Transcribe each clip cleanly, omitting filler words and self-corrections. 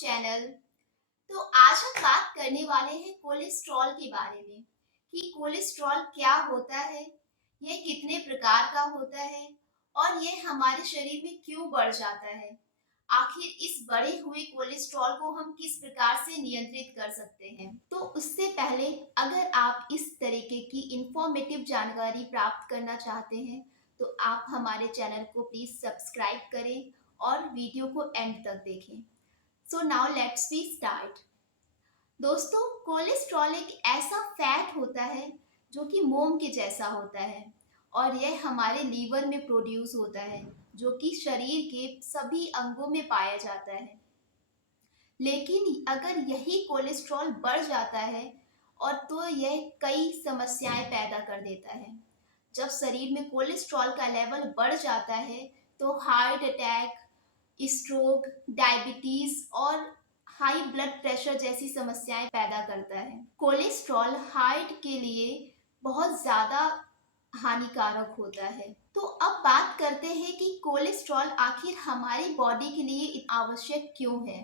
Channel. तो आज हम बात करने वाले हैं कोलेस्ट्रॉल के बारे में कि कोलेस्ट्रॉल क्या होता है, ये कितने प्रकार का होता है और ये हमारे शरीर में क्यों बढ़ जाता है। आखिर इस बढ़े हुए कोलेस्ट्रॉल को हम किस प्रकार से नियंत्रित कर सकते हैं। तो उससे पहले अगर आप इस तरीके की इंफॉर्मेटिव जानकारी प्राप्त करना चाहते हैं तो आप हमारे चैनल को प्लीज सब्सक्राइब करें और वीडियो को एंड तक देखें। So now let's be start. दोस्तों, कोलेस्ट्रॉल एक ऐसा फैट होता है जो कि मोम के जैसा होता है और यह हमारे लीवर में प्रोड्यूस होता है जो कि शरीर के सभी अंगों में पाया जाता है। लेकिन अगर यही कोलेस्ट्रॉल बढ़ जाता है और तो यह कई समस्याएं पैदा कर देता है। जब शरीर में कोलेस्ट्रॉल का लेवल बढ़ जाता है तो हार्ट अटैक, स्ट्रोक, डायबिटीज और हाई ब्लड प्रेशर जैसी समस्याएं पैदा करता है। कोलेस्ट्रॉल हार्ट के लिए बहुत ज्यादा हानिकारक होता है। तो अब बात करते हैं कि कोलेस्ट्रॉल आखिर हमारी बॉडी के लिए आवश्यक क्यों है।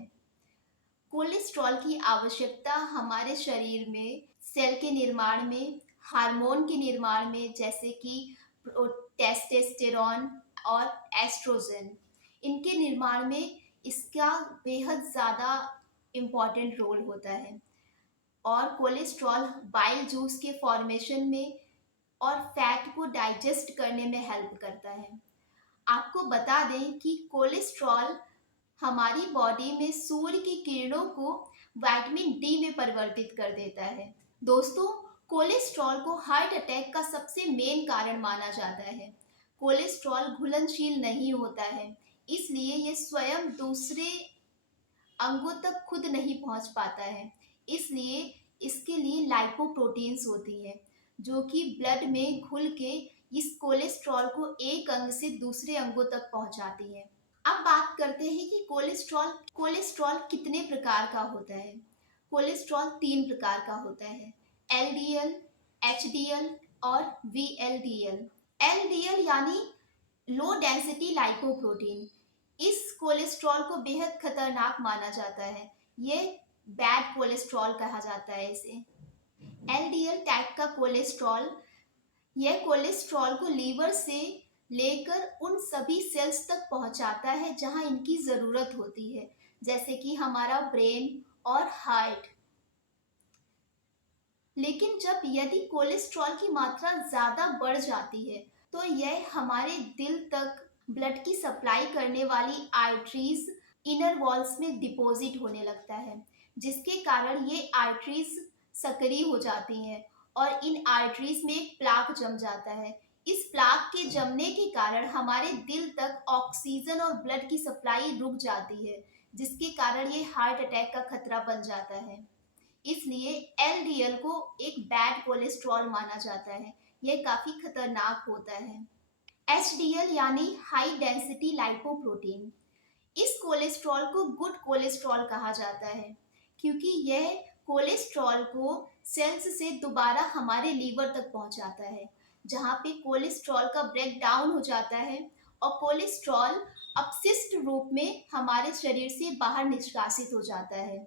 कोलेस्ट्रॉल की आवश्यकता हमारे शरीर में सेल के निर्माण में, हार्मोन के निर्माण में, जैसे कि टेस्टोस्टेरोन और एस्ट्रोजन, इनके निर्माण में इसका बेहद ज़्यादा इम्पॉर्टेंट रोल होता है। और कोलेस्ट्रॉल बाइल जूस के फॉर्मेशन में और फैट को डाइजेस्ट करने में हेल्प करता है। आपको बता दें कि कोलेस्ट्रॉल हमारी बॉडी में सूर्य की किरणों को विटामिन डी में परिवर्तित कर देता है। दोस्तों, कोलेस्ट्रॉल को हार्ट अटैक का सबसे मेन कारण माना जाता है। कोलेस्ट्रॉल घुलनशील नहीं होता है, इसलिए ये स्वयं दूसरे अंगों तक खुद नहीं पहुंच पाता है। इसलिए इसके लिए लाइपोप्रोटीन्स होती है जो कि ब्लड में घुल के इस कोलेस्ट्रॉल को एक अंग से दूसरे अंगों तक पहुंचाती है। अब बात करते हैं कि कोलेस्ट्रॉल कितने प्रकार का होता है। कोलेस्ट्रॉल 3 प्रकार का होता है, एलडीएल, एचडीएल और वीएलडीएल। एलडीएल यानी लो डेंसिटी लाइपोप्रोटीन। इस कोलेस्ट्रॉल को बेहद खतरनाक माना जाता है, ये बैड कोलेस्ट्रॉल कहा जाता है इसे। एलडीएल टाइप का कोलेस्ट्रॉल, यह कोलेस्ट्रॉल को लीवर से लेकर उन सभी सेल्स तक पहुंचाता है जहां इनकी जरूरत होती है, जैसे कि हमारा ब्रेन और हार्ट। लेकिन जब यदि कोलेस्ट्रॉल की मात्रा ज्यादा बढ़ जाती है तो यह हमारे दिल तक ब्लड की सप्लाई करने वाली आर्टरीज इनर वॉल्स में डिपॉजिट होने लगता है, जिसके कारण ये आर्टरीज सक्रिय हो जाती हैं और इन आर्टरीज में एक प्लाक जम जाता है। इस प्लाक के जमने के कारण हमारे दिल तक ऑक्सीजन और ब्लड की सप्लाई रुक जाती है, जिसके कारण ये हार्ट अटैक का खतरा बन जाता है। इसलिए एलडीएल को एक बैड कोलेस्ट्रॉल माना जाता है, यह काफी खतरनाक होता है। एचडीएल यानी हाई डेंसिटी लाइपोप्रोटीन, इस कोलेस्ट्रॉल को गुड कोलेस्ट्रॉल कहा जाता है क्योंकि यह कोलेस्ट्रॉल को सेल्स से दोबारा हमारे लीवर तक पहुंचाता है, जहां पे कोलेस्ट्रॉल का ब्रेक डाउन हो जाता है और कोलेस्ट्रॉल अपशिष्ट रूप में हमारे शरीर से बाहर निष्कासित हो जाता है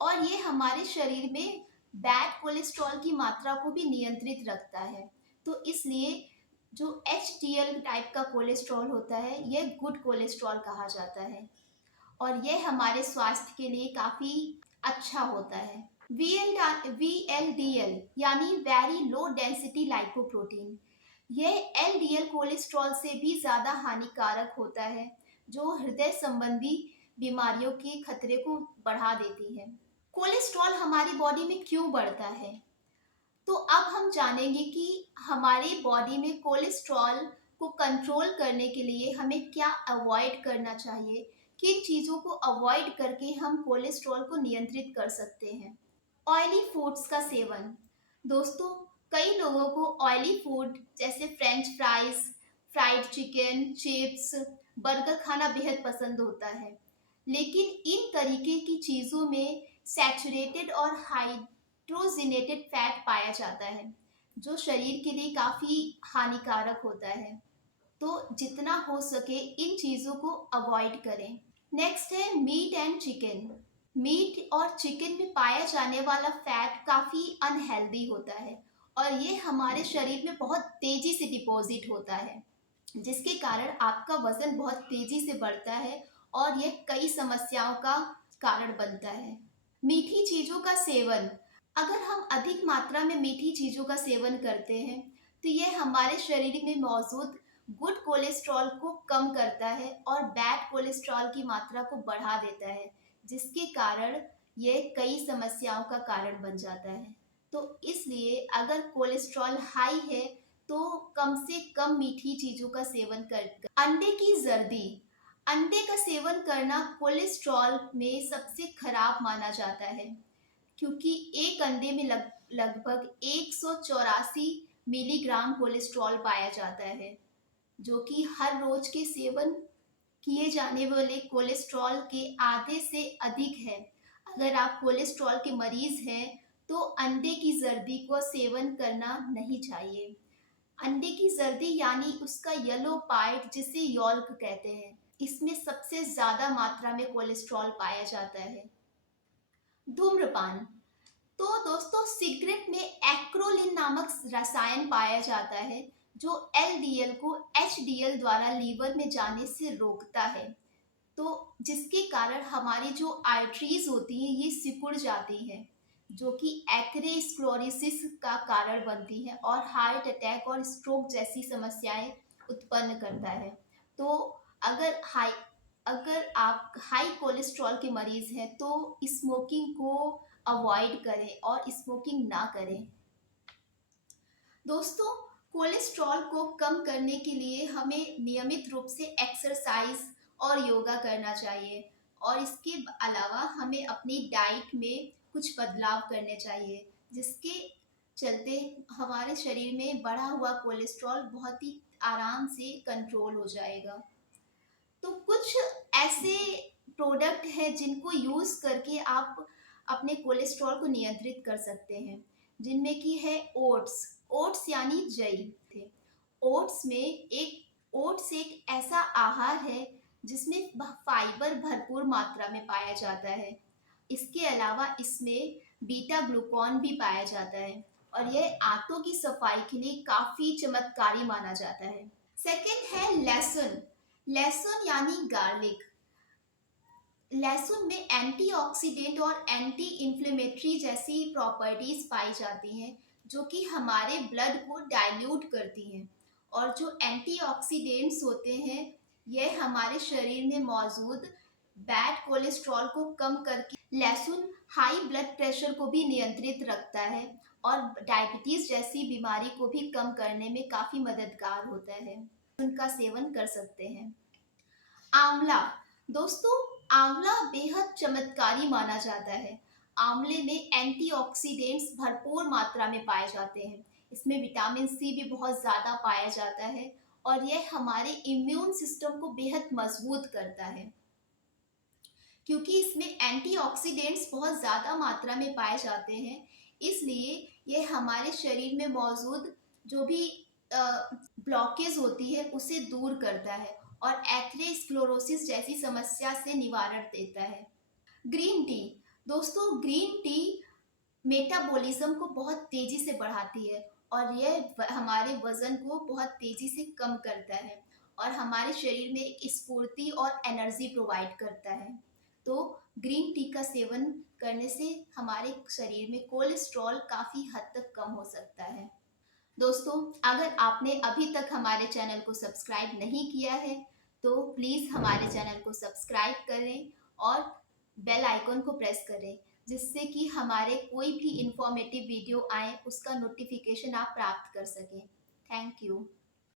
और ये हमारे शरीर में बैड कोलेस्ट्रॉल की मात्रा को भी नियंत्रित रखता है। तो इसलिए जो एचडीएल टाइप का कोलेस्ट्रॉल होता है यह गुड कोलेस्ट्रॉल कहा जाता है और यह हमारे स्वास्थ्य के लिए काफ़ी अच्छा होता है। वीएलडीएल यानी वेरी लो डेंसिटी लाइपोप्रोटीन, यह एलडीएल कोलेस्ट्रॉल से भी ज़्यादा हानिकारक होता है, जो हृदय संबंधी बीमारियों के खतरे को बढ़ा देती है। कोलेस्ट्रॉल हमारी बॉडी में क्यों बढ़ता है? तो अब हम जानेंगे कि हमारी बॉडी में कोलेस्ट्रॉल को कंट्रोल करने के लिए हमें क्या अवॉइड करना चाहिए, किन चीज़ों को अवॉइड करके हम कोलेस्ट्रॉल को नियंत्रित कर सकते हैं। ऑयली फूड्स का सेवन। दोस्तों, कई लोगों को ऑयली फूड जैसे French fries, fried chicken, chips, burger खाना बेहद पसंद होता है, लेकिन इन तरीके की चीज़ों में सैचुरेटेड और हाइड्रोजिनेटेड फैट पाया जाता है जो शरीर के लिए काफ़ी हानिकारक होता है। तो जितना हो सके इन चीज़ों को अवॉइड करें। नेक्स्ट है मीट एंड चिकन। मीट और चिकन में पाया जाने वाला फैट काफ़ी अनहेल्दी होता है और ये हमारे शरीर में बहुत तेज़ी से डिपॉजिट होता है, जिसके कारण आपका वज़न बहुत तेज़ी से बढ़ता है और ये कई समस्याओं का कारण बनता है। मीठी चीज़ों का सेवन, अगर हम अधिक मात्रा में मीठी चीज़ों का सेवन करते हैं तो ये हमारे शरीर में मौजूद गुड कोलेस्ट्रॉल को कम करता है और बैड कोलेस्ट्रॉल की मात्रा को बढ़ा देता है, जिसके कारण ये कई समस्याओं का कारण बन जाता है। तो इसलिए अगर कोलेस्ट्रॉल हाई है तो कम से कम मीठी चीज़ों का सेवन कर। अंडे की जर्दी, अंडे का सेवन करना कोलेस्ट्रॉल में सबसे खराब माना जाता है, क्योंकि एक अंडे में लगभग 184 मिलीग्राम कोलेस्ट्रॉल पाया जाता है, जो कि हर रोज के सेवन किए जाने वाले कोलेस्ट्रॉल के आधे से अधिक है। अगर आप कोलेस्ट्रॉल के मरीज हैं तो अंडे की जर्दी को सेवन करना नहीं चाहिए। अंडे की जर्दी यानी उसका येलो पार्ट, जिसे यॉल्क कहते हैं, इसमें सबसे ज्यादा मात्रा में कोलेस्ट्रॉल पाया जाता है। धूम्रपान, तो दोस्तों सिगरेट में एक्रोलिन नामक रसायन पाया जाता है जो एलडीएल को एचडीएल द्वारा लीवर में जाने से रोकता है, तो जिसके कारण हमारी जो आर्टरीज होती हैं ये सिकुड़ जाती हैं, जो कि एथेरोस्क्लेरोसिस का कारण बनती है और हार्ट अटैक और स्ट्रोक जैसी समस्याएं उत्पन्न करता है। तो अगर आप हाई कोलेस्ट्रॉल के मरीज हैं तो स्मोकिंग को अवॉइड करें और स्मोकिंग ना करें। दोस्तों, कोलेस्ट्रॉल को कम करने के लिए हमें नियमित रूप से एक्सरसाइज और योगा करना चाहिए और इसके अलावा हमें अपनी डाइट में कुछ बदलाव करने चाहिए, जिसके चलते हमारे शरीर में बढ़ा हुआ कोलेस्ट्रॉल बहुत ही आराम से कंट्रोल हो जाएगा। तो कुछ ऐसे प्रोडक्ट हैं जिनको यूज़ करके आप अपने कोलेस्ट्रॉल को नियंत्रित कर सकते हैं, जिनमें की है ओट्स। ओट्स यानी जई थे। ओट्स एक ऐसा आहार है जिसमें फाइबर भरपूर मात्रा में पाया जाता है। इसके अलावा इसमें बीटा ग्लूकॉन भी पाया जाता है और यह आंतों की सफाई के लिए काफ़ी चमत्कारी माना जाता है। सेकंड है लहसुन। लहसुन यानी गार्लिक। लहसुन में एंटीऑक्सीडेंट और एंटी इन्फ्लेमेटरी जैसी प्रॉपर्टीज पाई जाती हैं, जो कि हमारे ब्लड को डाइल्यूट करती हैं, और जो एंटीऑक्सीडेंट्स होते हैं यह हमारे शरीर में मौजूद बैड कोलेस्ट्रॉल को कम करके लहसुन हाई ब्लड प्रेशर को भी नियंत्रित रखता है और डायबिटीज जैसी बीमारी को भी कम करने में काफ़ी मददगार होता है। उनका सेवन कर सकते हैं। आंवला, दोस्तों आंवला बेहद चमत्कारी माना जाता है। आंवले में एंटीऑक्सीडेंट्स भरपूर मात्रा में पाए जाते हैं। इसमें विटामिन सी भी बहुत ज़्यादा पाया जाता है और यह हमारे इम्यून सिस्टम को बेहद मजबूत करता है, क्योंकि इसमें एंटीऑक्सीडेंट्स बहुत ज़्यादा मात्रा में पाए जाते हैं। इसलिए यह हमारे शरीर में मौजूद जो भी ब्लॉकेज होती है उसे दूर करता है और एथेरोस्क्लेरोसिस जैसी समस्या से निवारण देता है। ग्रीन टी, दोस्तों ग्रीन टी मेटाबॉलिज्म को बहुत तेज़ी से बढ़ाती है और यह हमारे वज़न को बहुत तेज़ी से कम करता है और हमारे शरीर में एक स्फूर्ति और एनर्जी प्रोवाइड करता है। तो ग्रीन टी का सेवन करने से हमारे शरीर में कोलेस्ट्रॉल काफ़ी हद तक कम हो सकता है। दोस्तों, अगर आपने अभी तक हमारे चैनल को सब्सक्राइब नहीं किया है तो प्लीज़ हमारे चैनल को सब्सक्राइब करें और बेल आइकन को प्रेस करें, जिससे कि हमारे कोई भी इंफॉर्मेटिव वीडियो आए उसका नोटिफिकेशन आप प्राप्त कर सकें। Thank you.